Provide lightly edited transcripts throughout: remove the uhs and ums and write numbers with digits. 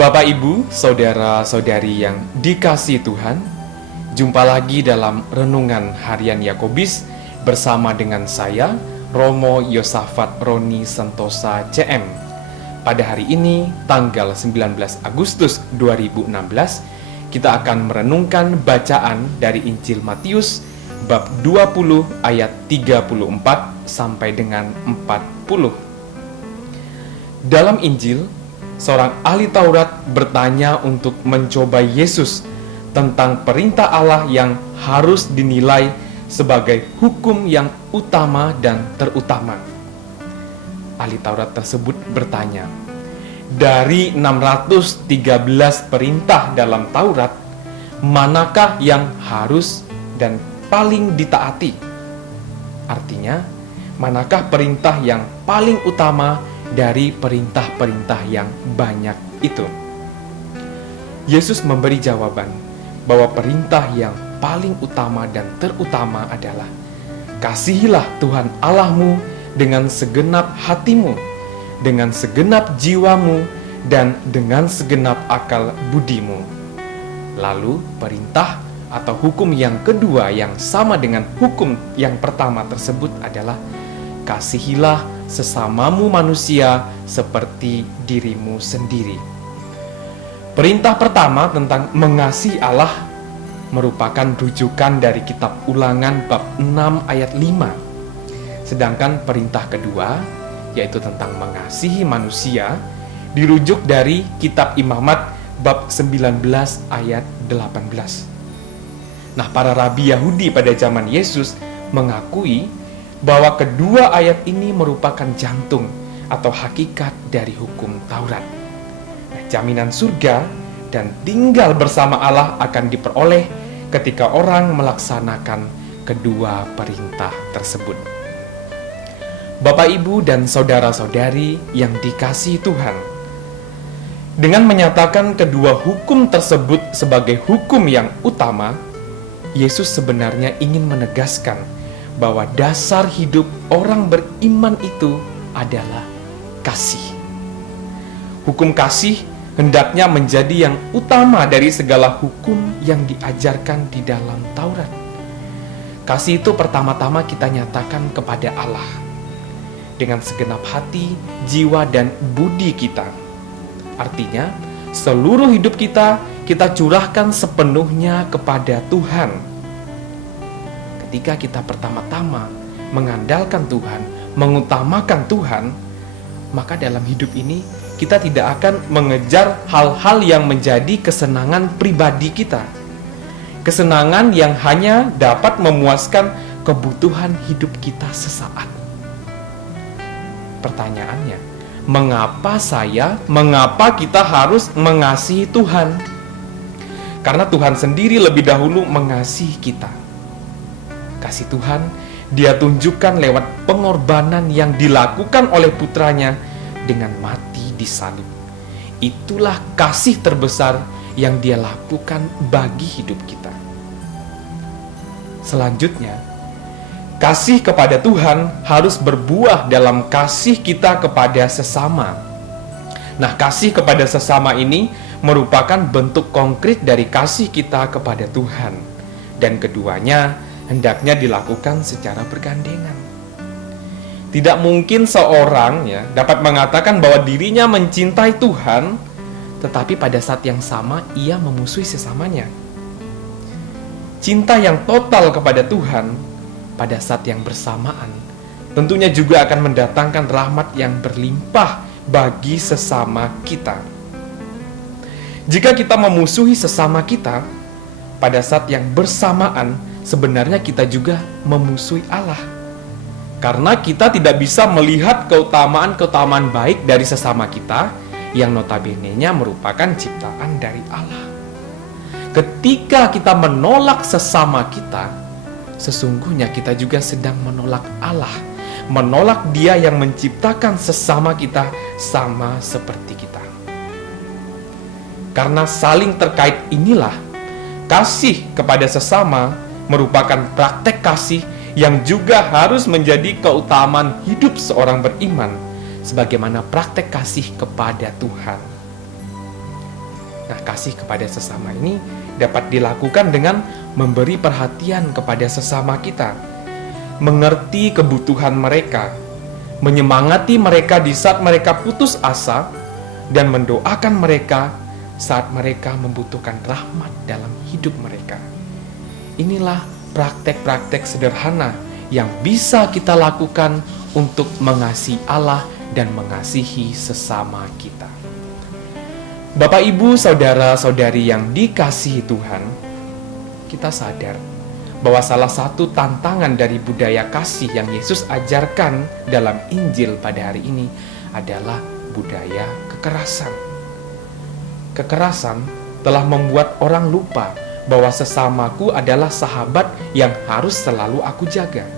Bapak, Ibu, saudara-saudari yang dikasihi Tuhan, jumpa lagi dalam Renungan Harian Yakobus bersama dengan saya, Romo Yosafat Roni Sentosa CM. Pada hari ini, tanggal 19 Agustus 2016, kita akan merenungkan bacaan dari Injil Matius bab 20 ayat 34 sampai dengan 40. Dalam Injil, seorang ahli Taurat bertanya untuk mencoba Yesus tentang perintah Allah yang harus dinilai sebagai hukum yang utama dan terutama. Ahli Taurat tersebut bertanya, dari 613 perintah dalam Taurat, manakah yang harus dan paling ditaati? Artinya, manakah perintah yang paling utama dari perintah-perintah yang banyak itu? Yesus memberi jawaban bahwa perintah yang paling utama dan terutama adalah kasihilah Tuhan Allahmu dengan segenap hatimu, dengan segenap jiwamu, dan dengan segenap akal budimu. Lalu perintah atau hukum yang kedua yang sama dengan hukum yang pertama tersebut adalah kasihilah sesamamu manusia seperti dirimu sendiri. Perintah pertama tentang mengasihi Allah merupakan rujukan dari kitab Ulangan bab 6 ayat 5. Sedangkan perintah kedua, yaitu tentang mengasihi manusia, dirujuk dari kitab Imamat bab 19 ayat 18. Nah, para rabi Yahudi pada zaman Yesus mengakui bahwa kedua ayat ini merupakan jantung atau hakikat dari hukum Taurat. Nah, jaminan surga dan tinggal bersama Allah akan diperoleh ketika orang melaksanakan kedua perintah tersebut. Bapak, Ibu, dan saudara-saudari yang dikasihi Tuhan, dengan menyatakan kedua hukum tersebut sebagai hukum yang utama, Yesus sebenarnya ingin menegaskan bahwa dasar hidup orang beriman itu adalah kasih. Hukum kasih hendaknya menjadi yang utama dari segala hukum yang diajarkan di dalam Taurat. Kasih itu pertama-tama kita nyatakan kepada Allah dengan segenap hati, jiwa, dan budi kita. Artinya, seluruh hidup kita curahkan sepenuhnya kepada Tuhan. Ketika kita pertama-tama mengandalkan Tuhan, mengutamakan Tuhan, maka dalam hidup ini kita tidak akan mengejar hal-hal yang menjadi kesenangan pribadi kita. Kesenangan yang hanya dapat memuaskan kebutuhan hidup kita sesaat. Pertanyaannya, mengapa kita harus mengasihi Tuhan? Karena Tuhan sendiri lebih dahulu mengasihi kita. Kasih Tuhan Dia tunjukkan lewat pengorbanan yang dilakukan oleh putranya dengan mati di salib. Itulah kasih terbesar yang Dia lakukan bagi hidup kita. Selanjutnya, kasih kepada Tuhan harus berbuah dalam kasih kita kepada sesama. Nah, kasih kepada sesama ini merupakan bentuk konkret dari kasih kita kepada Tuhan. Dan keduanya hendaknya dilakukan secara bergandengan. Tidak mungkin seorang dapat mengatakan bahwa dirinya mencintai Tuhan, tetapi pada saat yang sama ia memusuhi sesamanya. Cinta yang total kepada Tuhan pada saat yang bersamaan tentunya juga akan mendatangkan rahmat yang berlimpah bagi sesama kita. Jika kita memusuhi sesama kita, pada saat yang bersamaan sebenarnya kita juga memusuhi Allah. Karena kita tidak bisa melihat keutamaan-keutamaan baik dari sesama kita yang notabene-nya merupakan ciptaan dari Allah. Ketika kita menolak sesama kita, sesungguhnya kita juga sedang menolak Allah, menolak Dia yang menciptakan sesama kita sama seperti kita. Karena saling terkait inilah, kasih kepada sesama merupakan praktek kasih yang juga harus menjadi keutamaan hidup seorang beriman, sebagaimana praktek kasih kepada Tuhan. Nah, kasih kepada sesama ini dapat dilakukan dengan memberi perhatian kepada sesama kita, mengerti kebutuhan mereka, menyemangati mereka di saat mereka putus asa, dan mendoakan mereka saat mereka membutuhkan rahmat dalam hidup mereka. Inilah praktek-praktek sederhana yang bisa kita lakukan untuk mengasihi Allah dan mengasihi sesama kita. Bapak, Ibu, saudara-saudari yang dikasihi Tuhan, kita sadar bahwa salah satu tantangan dari budaya kasih yang Yesus ajarkan dalam Injil pada hari ini adalah budaya kekerasan. Kekerasan telah membuat orang lupa bahwa sesamaku adalah sahabat yang harus selalu aku jaga,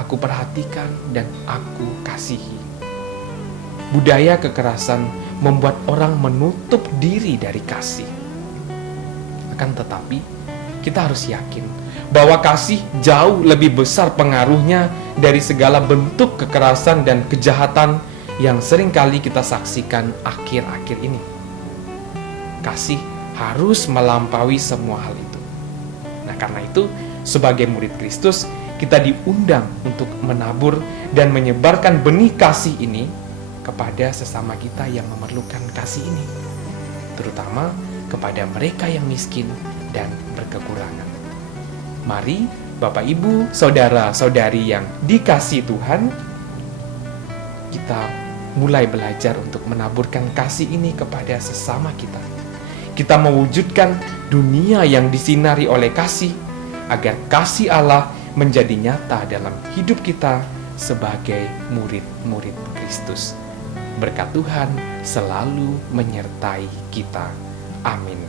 aku perhatikan, dan aku kasihi. Budaya kekerasan membuat orang menutup diri dari kasih. Akan tetapi, kita harus yakin bahwa kasih jauh lebih besar pengaruhnya dari segala bentuk kekerasan dan kejahatan yang seringkali kita saksikan akhir-akhir ini. Kasih harus melampaui semua hal itu. Nah, karena itu, sebagai murid Kristus, kita diundang untuk menabur dan menyebarkan benih kasih ini kepada sesama kita yang memerlukan kasih ini, terutama kepada mereka yang miskin dan berkekurangan. Mari, Bapak, Ibu, saudara-saudari yang dikasihi Tuhan, kita mulai belajar untuk menaburkan kasih ini kepada sesama kita. Kita mewujudkan dunia yang disinari oleh kasih, agar kasih Allah menjadi nyata dalam hidup kita sebagai murid-murid Kristus. Berkat Tuhan selalu menyertai kita. Amin.